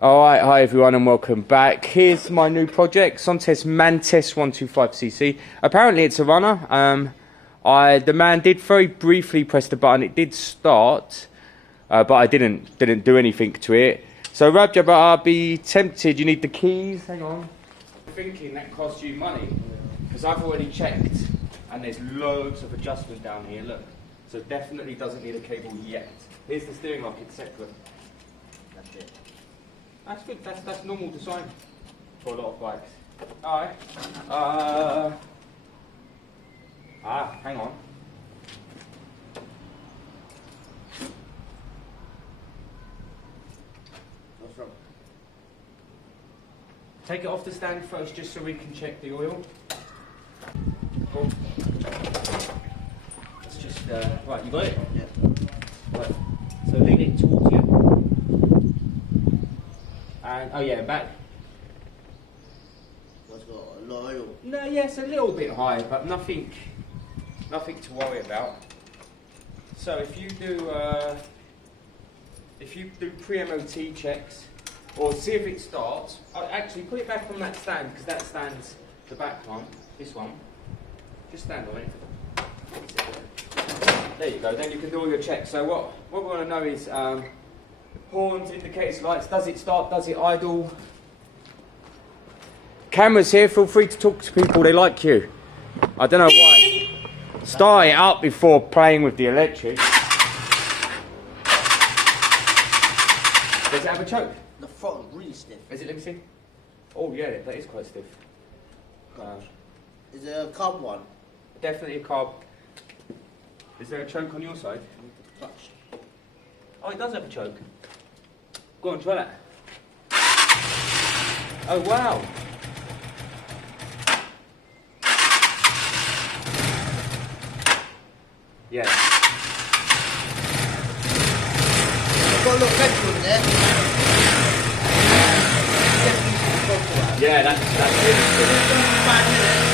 Alright, hi everyone and welcome back. Here's my new project, Zontes Mantis 125cc. Apparently it's a runner. The man did very briefly press the button, it did start, but I didn't do anything to it. So Rabjab, I'd be tempted, you need the keys, hang on. I'm thinking that costs you money, because I've already checked, and there's loads of adjustment down here, look. So definitely doesn't need a cable yet. Here's the steering lock, it's separate. That's it. That's good, that's normal design for a lot of bikes. Alright. Hang on. What's wrong? Take it off the stand first just so we can check the oil. Cool. Let's just, right, you got it? Yeah. Right. So lean it towards you. And, oh yeah, back. What's got a lot of oil? No, yes, a little bit high, but nothing to worry about. So if you do pre-MOT checks, or see if it starts, actually put it back on that stand, because that stand's the back one, this one. Just stand on it. There you go, then you can do all your checks. So what we want to know is horns, indicators, lights, does it start, does it idle? Cameras here, feel free to talk to people, they like you. I don't know why. Start it up before playing with the electric. Does it have a choke? The front is really stiff. Is it, let me see? Oh yeah, that is quite stiff. Is it a carb one? Definitely a carb. Is there a choke on your side? Clutch. Oh, it does have a choke. Go on, try that. Oh wow. Yeah. I've got a little petrol in there. Yeah, that's it. 5 minutes.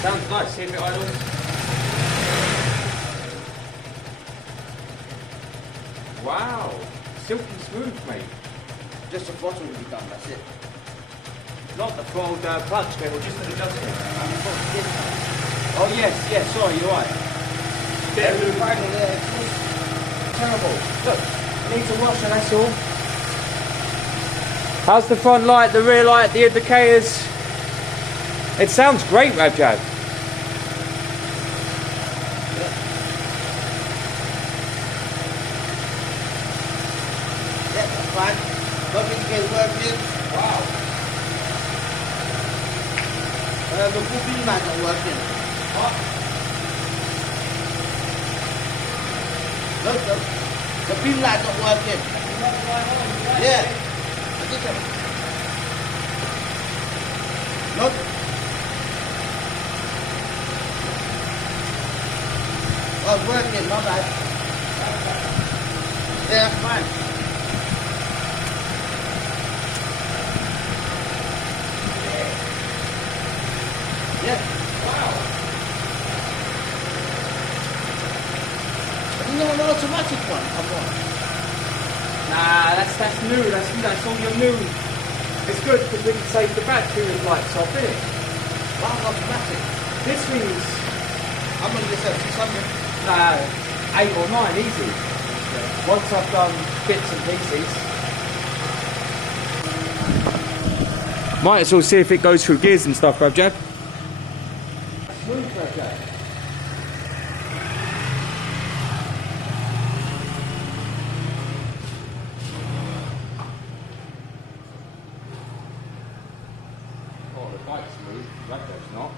Sounds nice, see if it idles. Wow, silky smooth, mate. Just a throttle will be done, that's it. Not the full clutch pedal, just an adjustment. Oh yes, sorry, you're right. Bit of lubricant there. Terrible. Look, I need to wash and that's all. How's the front light, the rear light, the indicators? It sounds great, Rabjab. Yeah, that's fine. Nothing is working. Wow. The full beam light not working. What? Look, the beam light not working. Yeah. I think so. Look. Oh, it's working, not bad. Yeah, that's fine. Yeah. Wow. You know an automatic one? Come on. Nah, that's new. That's all your new. It's good because we can save the battery with lights off, isn't it? Wow, automatic. This thing's How many is that? 600? 8 or 9, easy. Once I've done bits and pieces. Might as well see if it goes through gears and stuff, Rabjab. Smooth, Rabjab. Oh, the bike's smooth. Rabjab's not.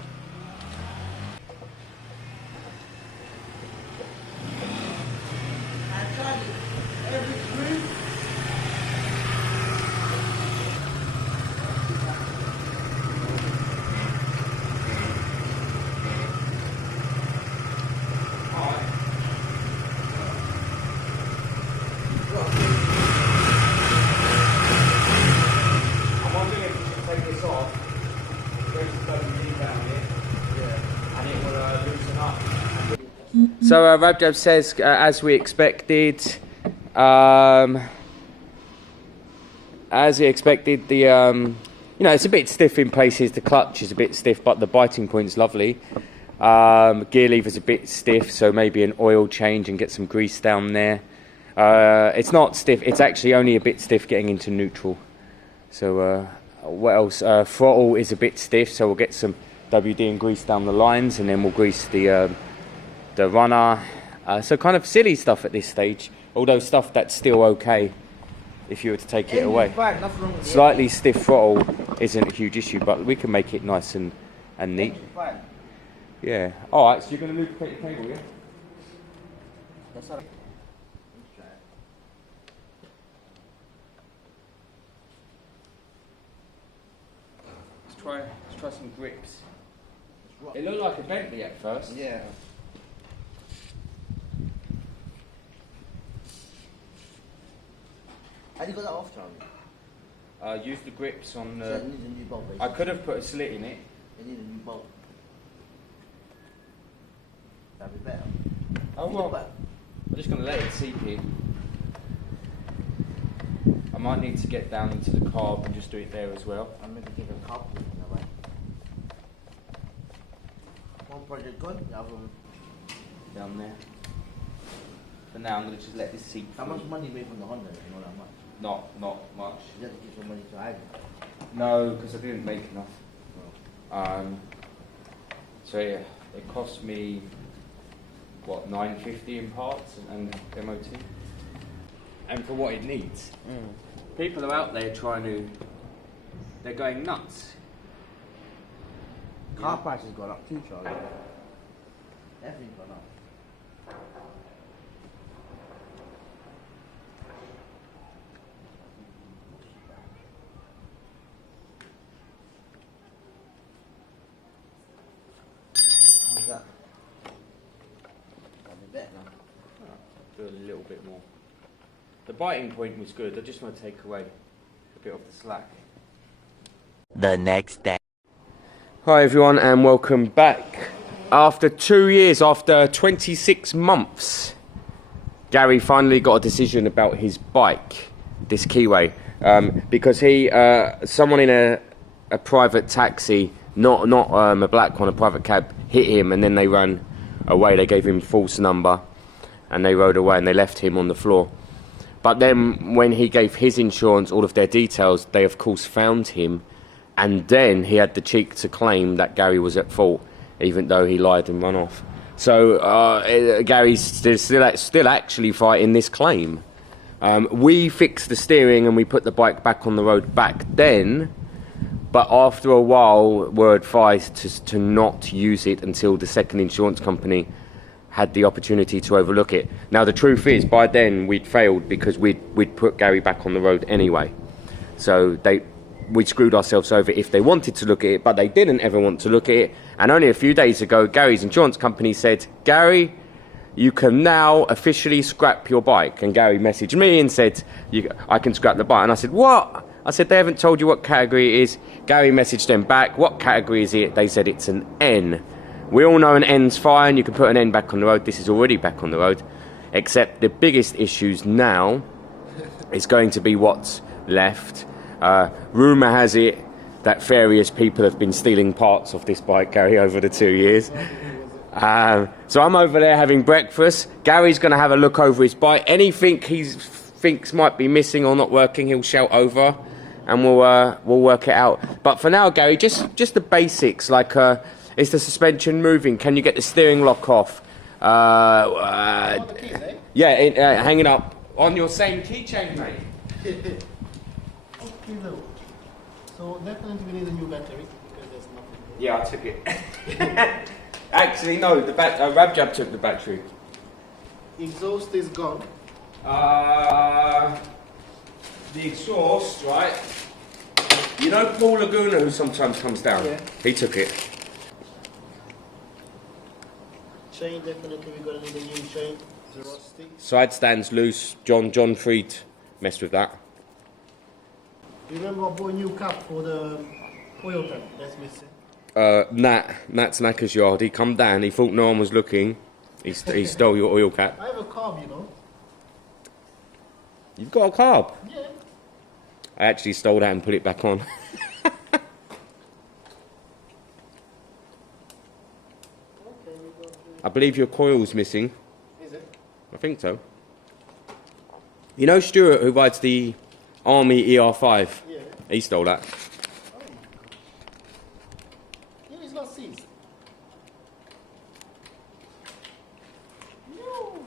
So Rabjab says, as we expected, the you know, it's a bit stiff in places. The clutch is a bit stiff, but the biting point's lovely. Gear lever's a bit stiff, so maybe an oil change and get some grease down there. It's not stiff. It's actually only a bit stiff getting into neutral. So what else? Throttle is a bit stiff, so we'll get some WD and grease down the lines, and then we'll grease the runner. So kind of silly stuff at this stage, although stuff that's still okay if you were to take it away. Slightly stiff throttle isn't a huge issue, but we can make it nice and neat. Yeah. Alright, so you're going to lubricate the cable, yeah? That's all right. Let's try some grips. It looked like a Bentley at first. Yeah. How do you got that off, Charlie? Use the grips on So it needs a new bolt, I basically. could have put a slit in it. It needs a new bolt. That'd be better. Oh well, I'm just going to let it seep in. I might need to get down into the carb and just do it there as well. I'm going to take a couple in the way. One project gone, the other one. Down there. For now, I'm going to just let this seep. How much money you made from the Honda? Not that much. Not much. You have to give some money to Ivan. No, because I didn't make enough. So yeah, it cost me what, $9.50 in parts and MOT, and for what it needs. People are out there they're going nuts. Car prices gone up too, Charlie. Everything's gone up. How's that? That'll be better now. Do a little bit more. The biting point was good. I just want to take away a bit of the slack. The next day. Hi everyone and welcome back. After 2 years, after 26 months, Gary finally got a decision about his bike, this Keeway, because someone in a private taxi, not a black one, a private cab, hit him and then they ran away. They gave him false number and they rode away and they left him on the floor. But then when he gave his insurance all of their details, they of course found him, and then he had the cheek to claim that Gary was at fault, even though he lied and run off. So Gary's still actually fighting this claim. We fixed the steering and we put the bike back on the road back then, but after a while were advised to not use it until the second insurance company had the opportunity to overlook it. Now the truth is, by then we'd failed because we'd put Gary back on the road anyway. So we screwed ourselves over if they wanted to look at it, but they didn't ever want to look at it. And only a few days ago, Gary's insurance company said, Gary, you can now officially scrap your bike. And Gary messaged me and said, I can scrap the bike. And I said, what? I said, they haven't told you what category it is. Gary messaged them back, what category is it? They said it's an N. We all know an N's fine, you can put an N back on the road. This is already back on the road. Except the biggest issues now is going to be what's left. Rumour has it that various people have been stealing parts of this bike, Gary, over the 2 years. So I'm over there having breakfast. Gary's going to have a look over his bike. Anything he thinks might be missing or not working, he'll shout over, and we'll work it out. But for now, Gary, just the basics, like is the suspension moving? Can you get the steering lock off? The keys, eh? Yeah, hanging up on your same keychain, mate. Okay, so definitely we need a new battery because there's nothing. Yeah, I took it. Actually, no, the Rabjab took the battery. Exhaust is gone. The exhaust, right? You know Paul Laguna, who sometimes comes down? Yeah. He took it. Chain, definitely we're gonna need a new chain. The rusty. Side stands loose. John Fried messed with that. You remember I bought a new cap for the oil tank? That's missing. Nat's Knacker's yard. He come down. He thought no one was looking. He stole your oil cap. I have a carb, you know. You've got a carb. Yeah. I actually stole that and put it back on. I believe your coil's missing. Is it? I think so. You know Stuart, who rides the Army ER5? Yeah. He stole that. Oh. Yeah, it's not seized. No.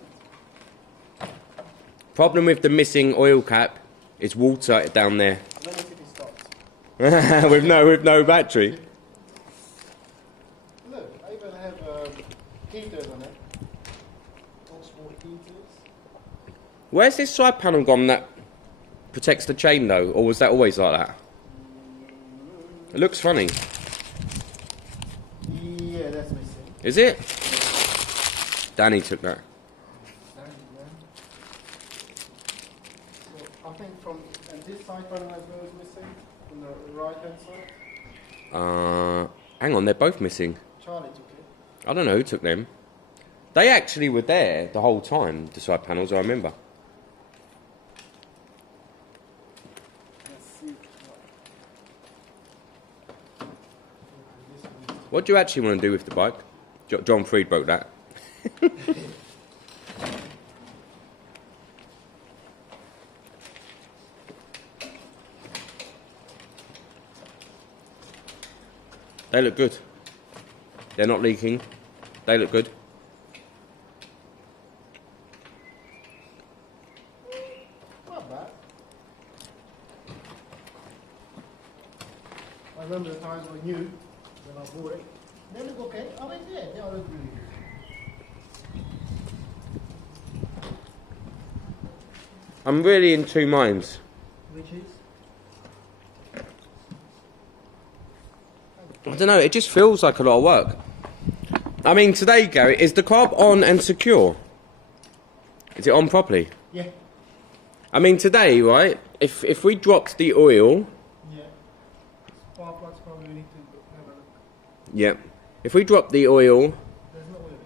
Problem with the missing oil cap is water down there. Let me see if it stops. with no battery. Look, I even have heaters on it. All small heaters. Where's this side panel gone that protects the chain though? Or was that always like that? It looks funny. Yeah, that's missing. Is it? Danny took that. So I think from and this side panel as well is missing. On the right hand side. Hang on, they're both missing. Charlie took it. I don't know who took them. They actually were there the whole time, the side panels, I remember. Let's see. What do you actually want to do with the bike? John Freed broke that. They look good. They're not leaking. They look good. Not bad. I remember the times when you, when I bought it, they look okay. I mean, yeah, they all look really good. I'm really in two minds. Which is? I don't know, it just feels like a lot of work. I mean, today, Gary, is the carb on and secure? Is it on properly? Yeah. I mean, today, right, if we dropped the oil... Yeah. Spark plugs probably need to have a look. Yeah. If we drop the oil... There's no oil in it.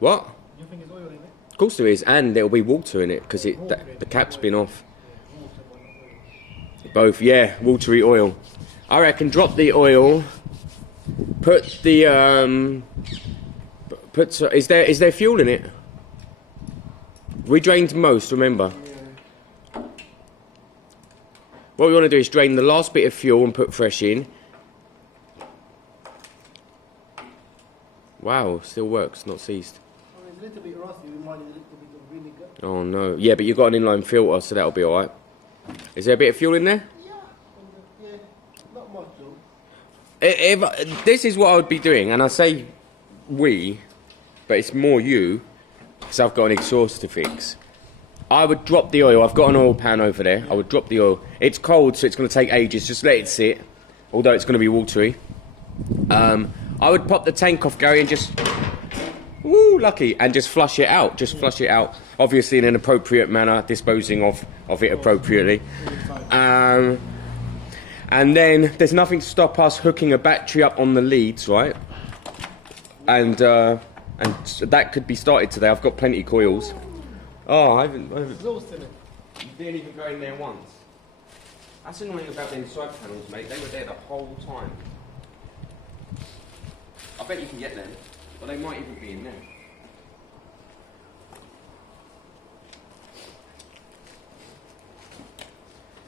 What? Do you think there's oil in it? Of course there is, and there'll be water in it, because the cap's been off. Yeah, water, but not oil. Both, yeah, watery oil. I reckon drop the oil, put the, is there fuel in it? We drained most, remember? Yeah. What we want to do is drain the last bit of fuel and put fresh in. Wow, still works, not seized. I mean, it's a little bit rusty. We might need a little bit of vinegar. Oh no, yeah, but you've got an inline filter, so that'll be alright. Is there a bit of fuel in there? Yeah. Yeah. Not much though. If this is what I would be doing, and I say we, but it's more you, because I've got an exhaust to fix. I would drop the oil. I've got an oil pan over there. I would drop the oil. It's cold, so it's going to take ages. Just let it sit, although it's going to be watery. I would pop the tank off, Gary, and just, woo, lucky, and just flush it out. Just flush it out, obviously in an appropriate manner, disposing of it appropriately. And then there's nothing to stop us hooking a battery up on the leads, right? And that could be started today. I've got plenty of coils. Oh, I haven't. Exhaust in it. You didn't even go in there once. That's annoying about them side panels, mate. They were there the whole time. I bet you can get them, but they might even be in there.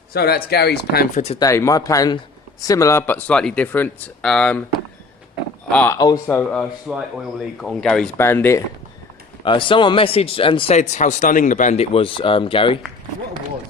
So that's Gary's plan for today. My plan, similar but slightly different. Also a slight oil leak on Gary's Bandit. Someone messaged and said how stunning the Bandit was, Gary. What was?